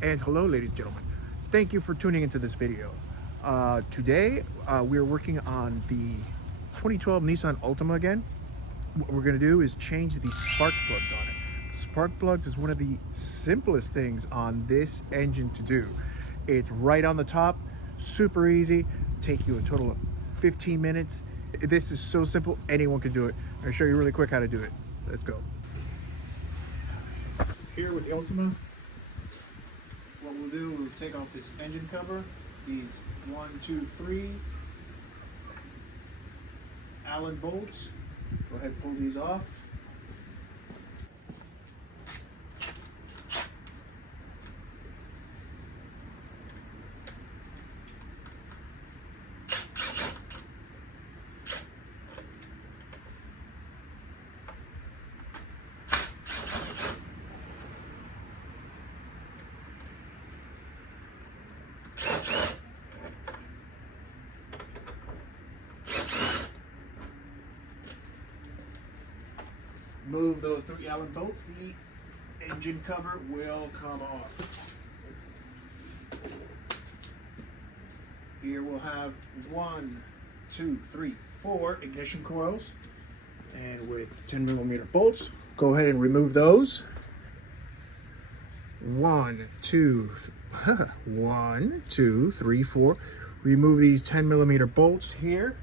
And hello, ladies and gentlemen. Thank you for tuning into this video. Today, we're working on the 2012 Nissan Altima again. What we're gonna do is change the spark plugs on it. Spark plugs is one of the simplest things on this engine to do. It's right on the top, super easy, take you a total of 15 minutes. This is so simple, anyone can do it. I'm gonna show you really quick how to do it. Let's go. Here with the Altima, what we'll do, we'll take off this engine cover, these 1, 2, 3 Allen bolts. Go ahead and pull these off. Move those 3 Allen bolts, the engine cover will come off. Here we'll have 1, 2, 3, 4 ignition coils, and with 10mm bolts, go ahead and remove those. 1, 2, 3, 4. Remove these 10mm bolts here.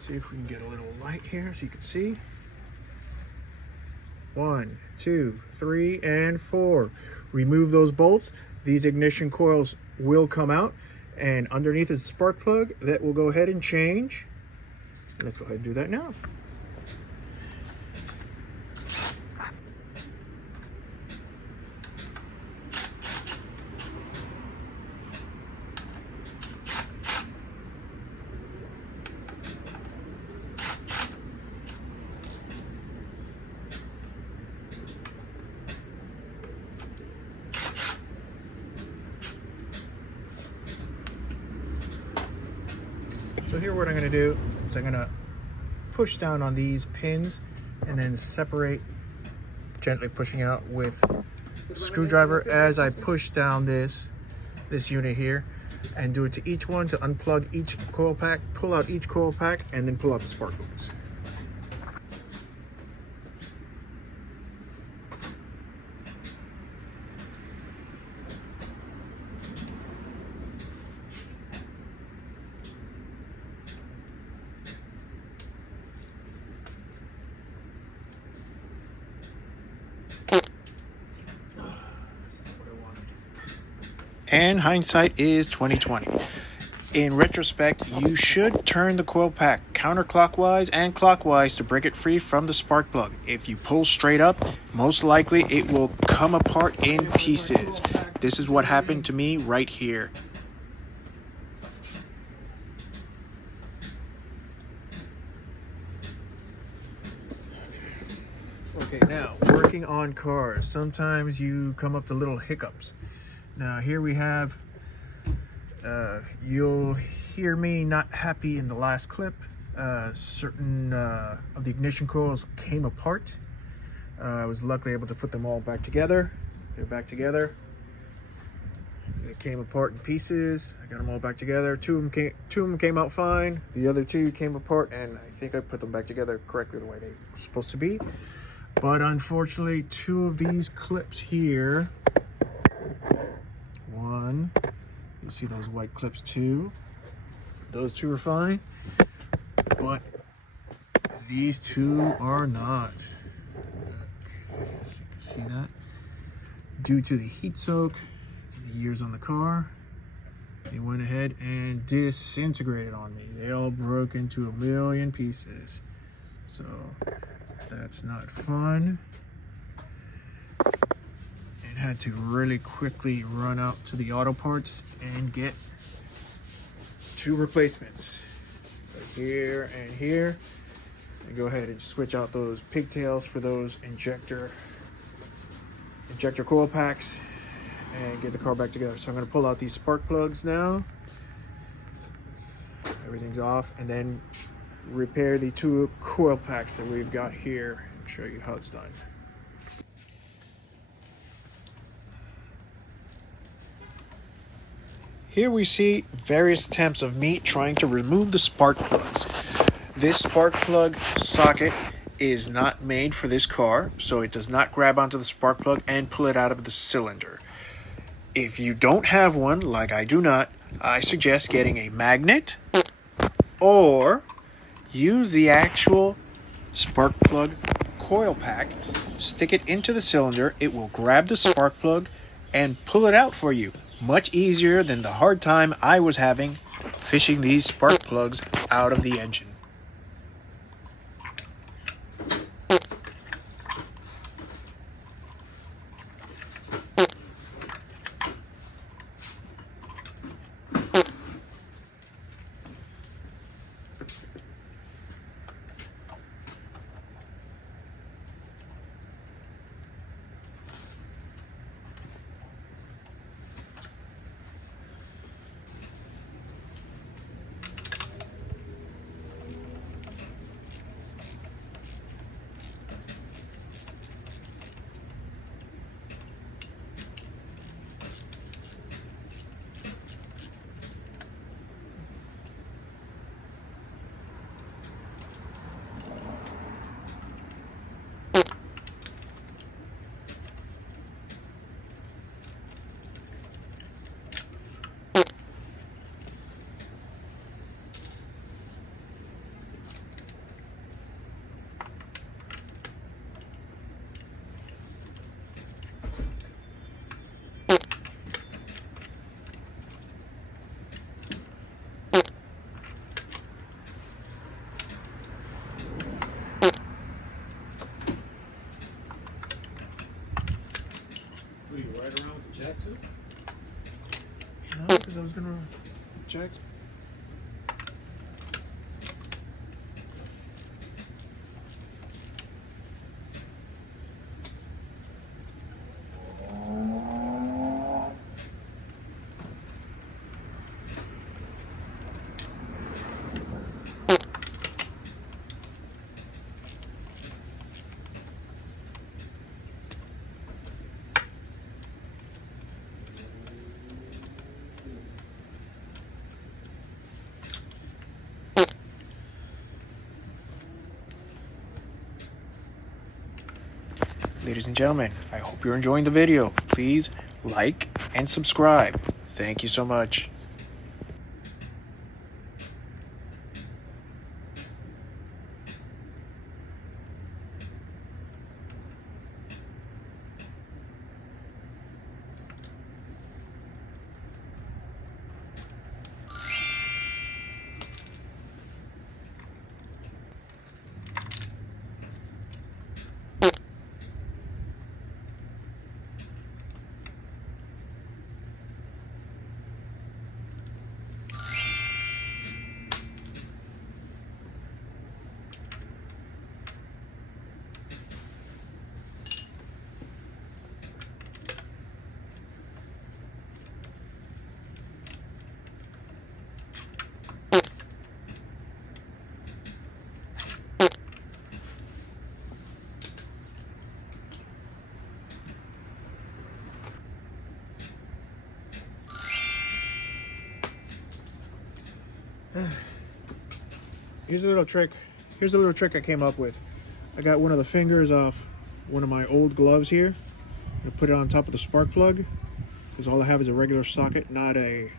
See if we can get a little light here so you can see. 1, 2, 3, and 4. Remove those bolts. These ignition coils will come out, and underneath is the spark plug that will go ahead and change. Let's go ahead and do that now. So here what I'm going to do is I'm going to push down on these pins and then separate, gently pushing out with a screwdriver as I push down this unit here, and do it to each one to unplug each coil pack, pull out each coil pack, and then pull out the spark plugs. And hindsight is 2020. In retrospect, you should turn the coil pack counterclockwise and clockwise to break it free from the spark plug. If you pull straight up, most likely it will come apart in pieces. This is what happened to me right here. Okay, now working on cars, sometimes you come up to little hiccups. Now here we have, you'll hear me not happy in the last clip. Certain of the ignition coils came apart. I was luckily able to put them all back together. They're back together. They came apart in pieces. I got them all back together. Two of them came out fine. The other 2 came apart, and I think I put them back together correctly the way they were supposed to be. But unfortunately, 2 of these clips here, one, you see those white clips too. Those 2 are fine, but these 2 are not. Okay, so you can see that. Due to the heat soak, the years on the car, they went ahead and disintegrated on me. They all broke into a million pieces. So that's not fun. And had to really quickly run out to the auto parts and get 2 replacements, right here and here. And go ahead and switch out those pigtails for those injector coil packs and get the car back together. So I'm going to pull out these spark plugs now. Everything's off, and then repair the 2 coil packs that we've got here and show you how it's done. Here we see various attempts of me trying to remove the spark plugs. This spark plug socket is not made for this car, so it does not grab onto the spark plug and pull it out of the cylinder. If you don't have one, like I do not, I suggest getting a magnet or use the actual spark plug coil pack, stick it into the cylinder, it will grab the spark plug and pull it out for you. Much easier than the hard time I was having fishing these spark plugs out of the engine. What, you ride around with the jack too? No, because I was going to check. Ladies and gentlemen, I hope you're enjoying the video. Please like and subscribe. Thank you so much. Here's a little trick. Here's a little trick I came up with. I got one of the fingers off one of my old gloves here. I put it on top of the spark plug because all I have is a regular socket, not a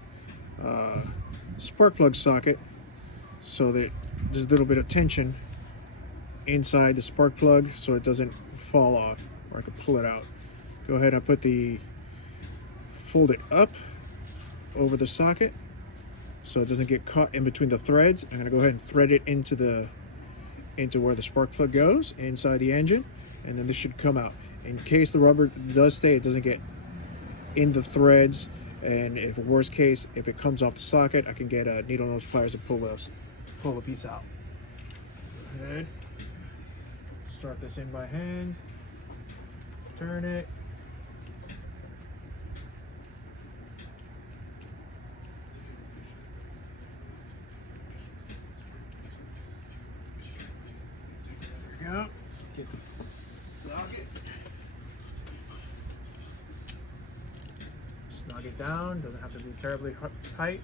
spark plug socket, so that there's a little bit of tension inside the spark plug so it doesn't fall off, or I can pull it out. Go ahead and fold it up over the socket so it doesn't get caught in between the threads. I'm going to go ahead and thread it into where the spark plug goes inside the engine, and then this should come out. In case the rubber does stay, it doesn't get in the threads, and if worst case, if it comes off the socket, I can get a needle nose pliers and pull the piece out. Go ahead, start this in by hand, turn it. There we go. Get the socket. Snug Lock it down. Doesn't have to be terribly tight.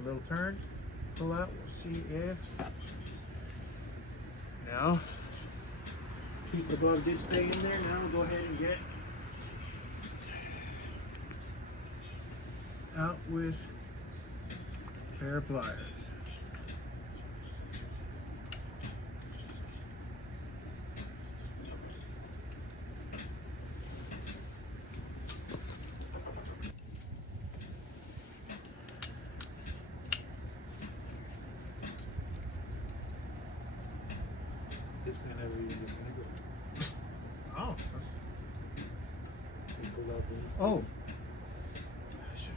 A little turn. Pull out. We'll see if. No. Piece of the glove did stay in there. Now we'll go ahead and get out with a pair of pliers. Disconnect every disconnect it. Oh. You pull out the. Oh. I should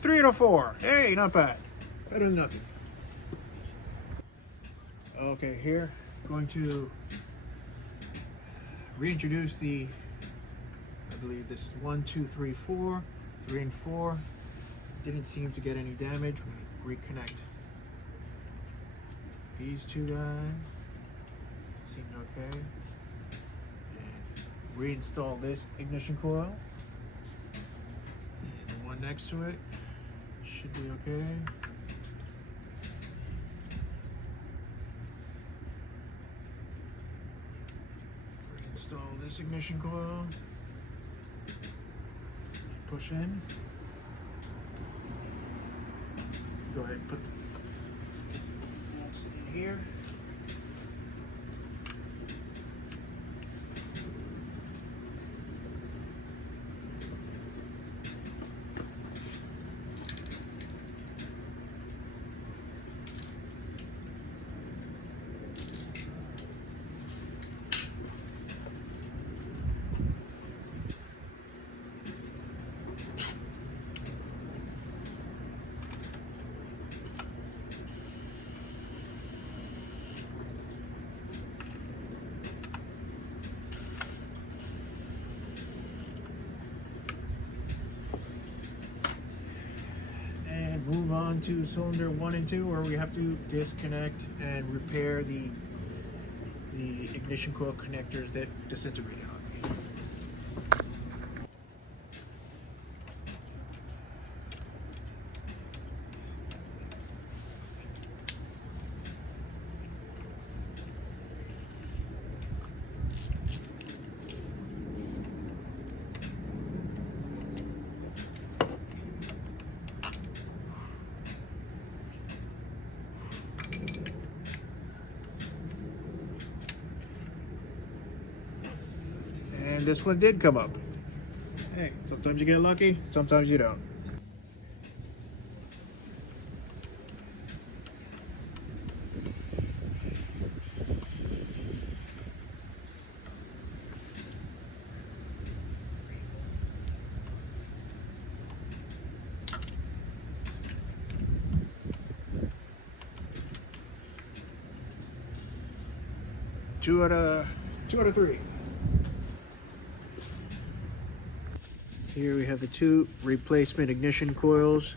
do 304. Hey, not bad. Better than nothing. Okay, here, going to reintroduce the, I believe this is 1, 2, 3, 4, 3 and 4. Didn't seem to get any damage. We reconnect these two guys. Seemed okay. And reinstall this ignition coil. And the one next to it should be okay. Reinstall this ignition coil. Push in. Go ahead and put the bolts in here. Move on to cylinder 1 and 2, where we have to disconnect and repair the ignition coil connectors that disintegrated on me. And this one did come up. Hey, sometimes you get lucky, sometimes you don't. Two out of three. Here we have the two replacement ignition coils.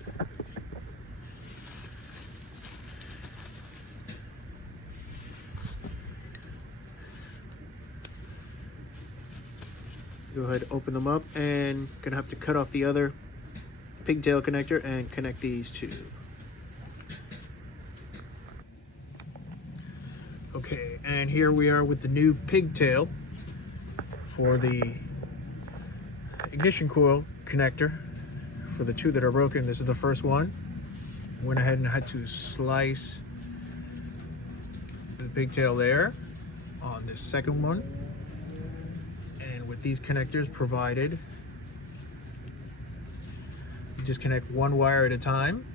Go ahead, open them up, and gonna have to cut off the other pigtail connector and connect these two. Okay, and here we are with the new pigtail for the ignition coil connector for the two that are broken. This is the first one. Went ahead and had to slice the pigtail there on this second one. And with these connectors provided, you disconnect one wire at a time,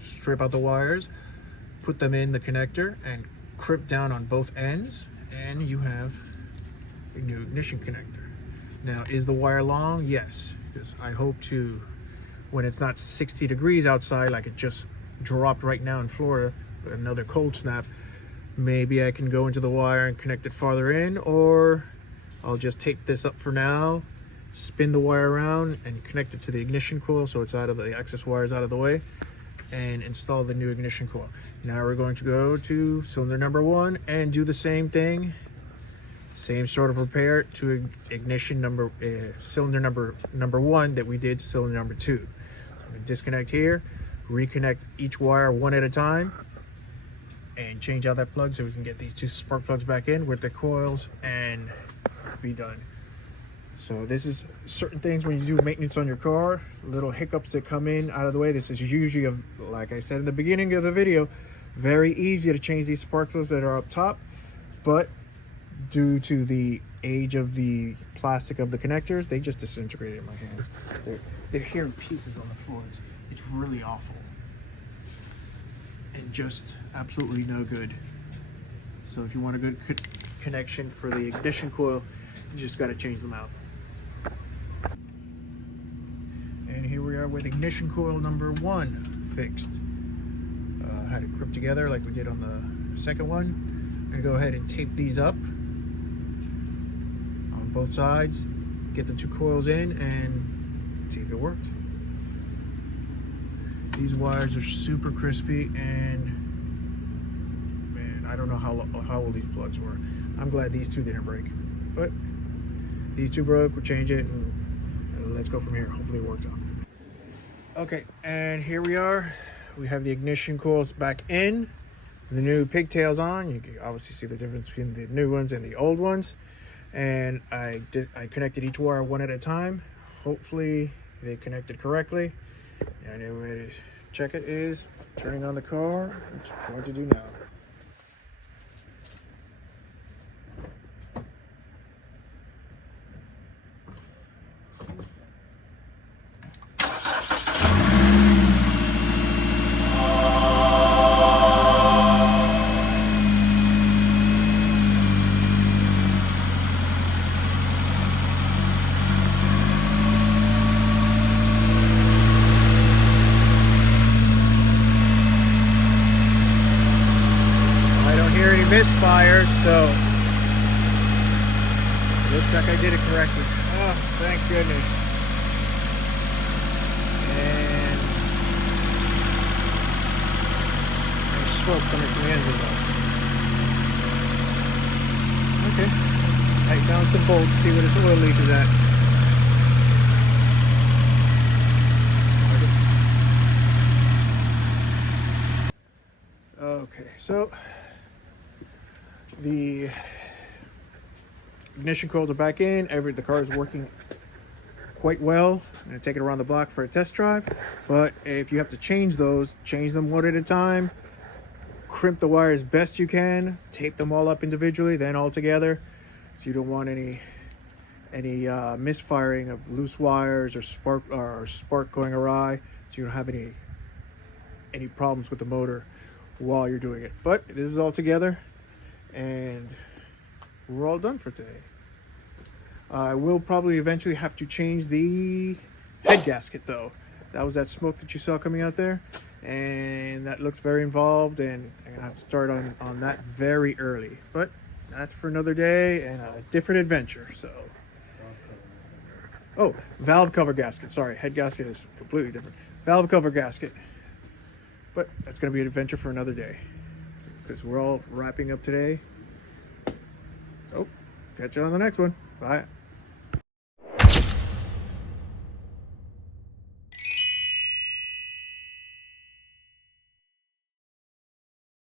strip out the wires, put them in the connector, and crimp down on both ends, and you have a new ignition connector. Now, is the wire long? Yes, because I hope to, when it's not 60 degrees outside, like it just dropped right now in Florida, another cold snap, maybe I can go into the wire and connect it farther in, or I'll just tape this up for now, spin the wire around and connect it to the ignition coil so it's out of the excess wires out of the way. and install the new ignition coil. Now we're going to go to cylinder number 1 and do the same thing. Same sort of repair to ignition cylinder number 1 that we did to cylinder number 2. So I'm going to disconnect here, reconnect each wire one at a time, and change out that plug so we can get these 2 spark plugs back in with the coils and be done. So this is certain things when you do maintenance on your car, little hiccups that come in out of the way. This is usually, like I said in the beginning of the video, very easy to change these spark plugs that are up top, but due to the age of the plastic of the connectors, they just disintegrated in my hands. They're here in pieces on the floor. It's really awful and just absolutely no good. So if you want a good connection for the ignition coil, you just got to change them out. And here we are with ignition coil number 1 fixed. Had it crimped together like we did on the second one. I'm gonna go ahead and tape these up on both sides, get the 2 coils in, and see if it worked. These wires are super crispy, and man, I don't know how old these plugs were. I'm glad these 2 didn't break, but these 2 broke. We'll change it and let's go from here. Hopefully it works out. Okay, and here we are. We have the ignition coils back in, the new pigtails on. You can obviously see the difference between the new ones and the old ones. And I connected each wire one at a time. Hopefully they connected correctly. And the way to check it is turning on the car, which I'm going to do now. Misfire, so looks like I did it correctly. Oh, thank goodness. And there's smoke coming from the engine though. Okay, tighten down some bolts, see where this oil leak is at. Okay, so the ignition coils are back in. The car is working quite well. I'm going to take it around the block for a test drive. But if you have to change those, change them one at a time. Crimp the wires best you can. Tape them all up individually, then all together. So you don't want any misfiring of loose wires or spark going awry. So you don't have any problems with the motor while you're doing it. But this is all together, and we're all done for today. I will probably eventually have to change the head gasket though. That was that smoke that you saw coming out there, and that looks very involved, and I'm gonna have to start on that very early. But that's for another day and a different adventure. So, oh, valve cover gasket. Sorry, head gasket is completely different. Valve cover gasket. But that's gonna be an adventure for another day, because we're all wrapping up today. Oh, catch you on the next one. Bye.